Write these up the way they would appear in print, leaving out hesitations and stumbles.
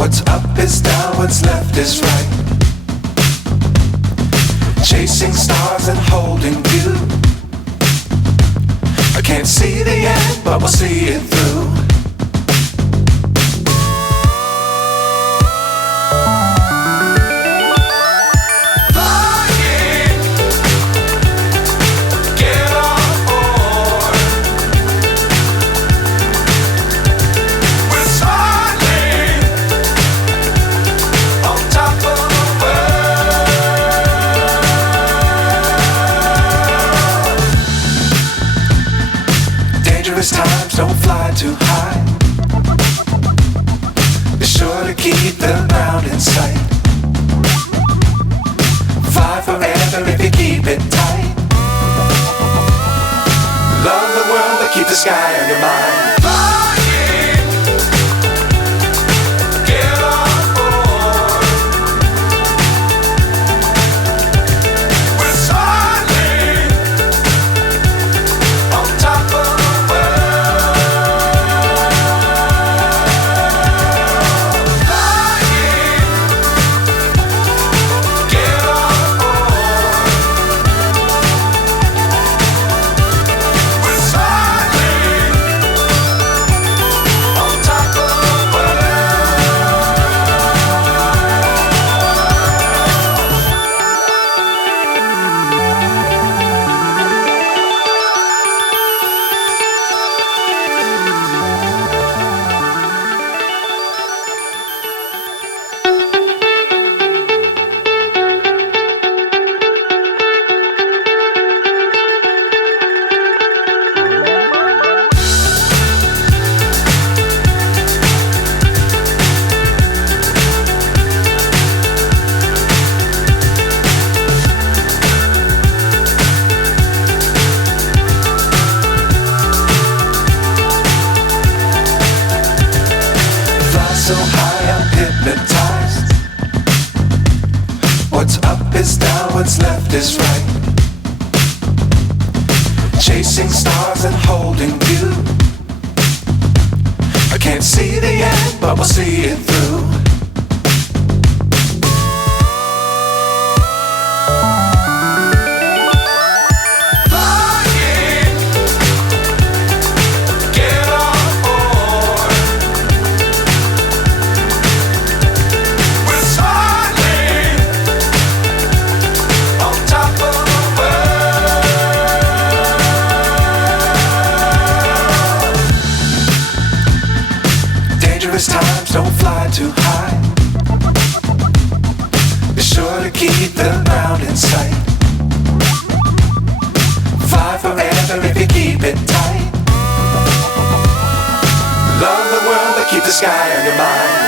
What's up is down, what's left is right. Chasing stars and holding you. I can't see the end, but we'll see it through. Times don't fly too high. Be sure to keep the ground in sight. Fly forever if you keep it tight. Love the world but keep the sky on your mind. So high I'm hypnotized. What's up is down, what's left is right. Chasing stars and holding you. I can't see the end, but we'll see it through. Times don't fly too high. Be sure to keep the ground in sight. Fly forever if you keep it tight. Love the world but keep the sky on your mind.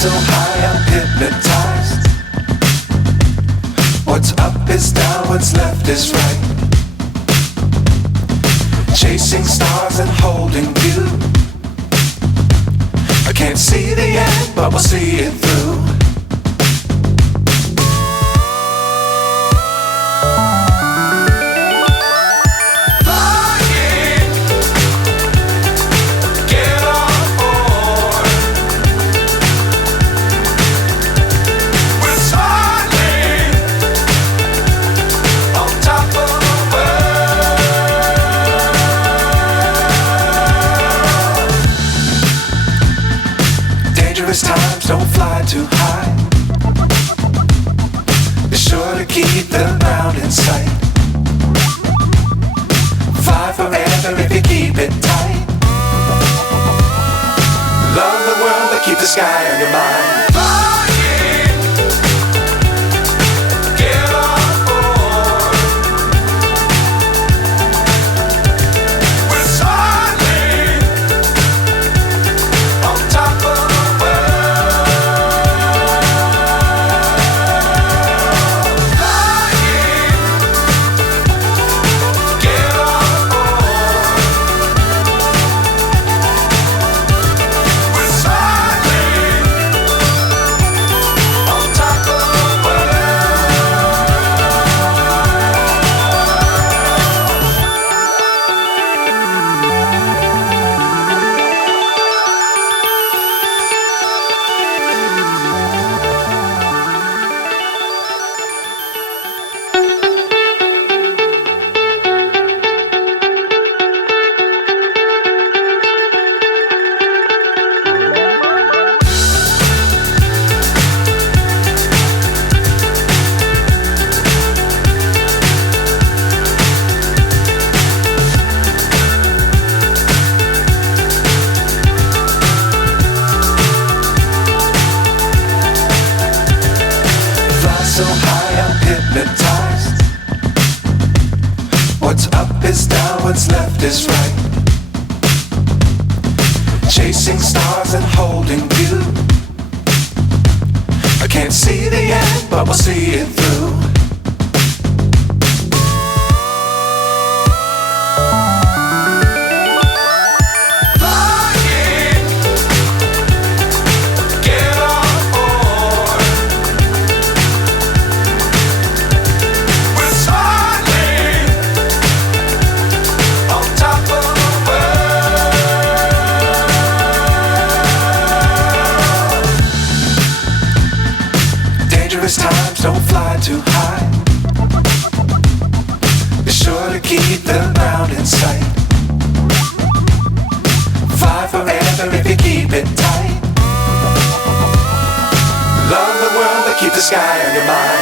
So high I'm hypnotized. What's up is down, what's left is right. Chasing stars and holding you. I can't see the end, but we'll see it through. Flying, get on board. don't fly too high. Be sure to keep the ground in sight. Fly forever if you keep it tight. Love the world but keep the sky on your mind. So high I'm hypnotized. What's up is down, what's left is right. Chasing stars and holding you. I can't see the end, but we'll see it through. Times don't fly too high. Be sure to keep the ground in sight. Fly forever if you keep it tight. Love the world but keep the sky on your mind.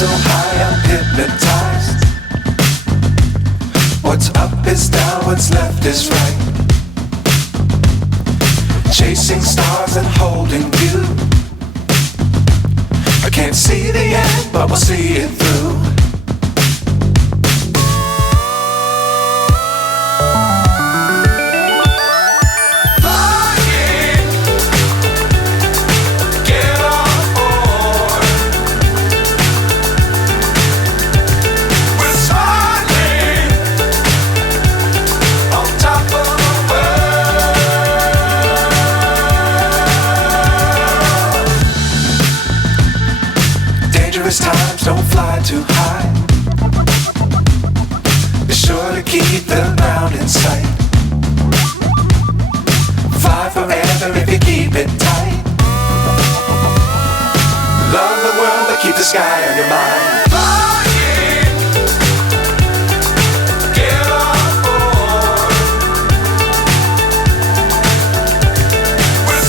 So high I'm hypnotized. What's up is down, what's left is right. Chasing stars and holding you. I can't see the end, but we'll see it through. Times don't fly too high. Be sure to keep the ground in sight. Fly forever if you keep it tight. Love the world but keep the sky on your mind. We're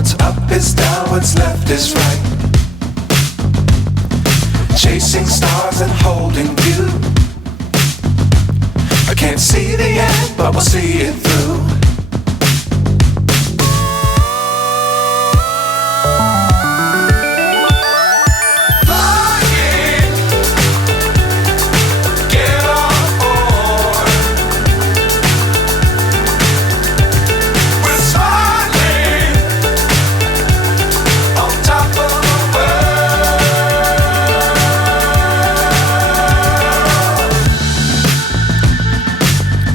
What's up is down, what's left is right. Chasing stars and holding you. I can't see the end, but we'll see it through.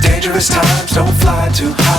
Dangerous times, don't fly too high.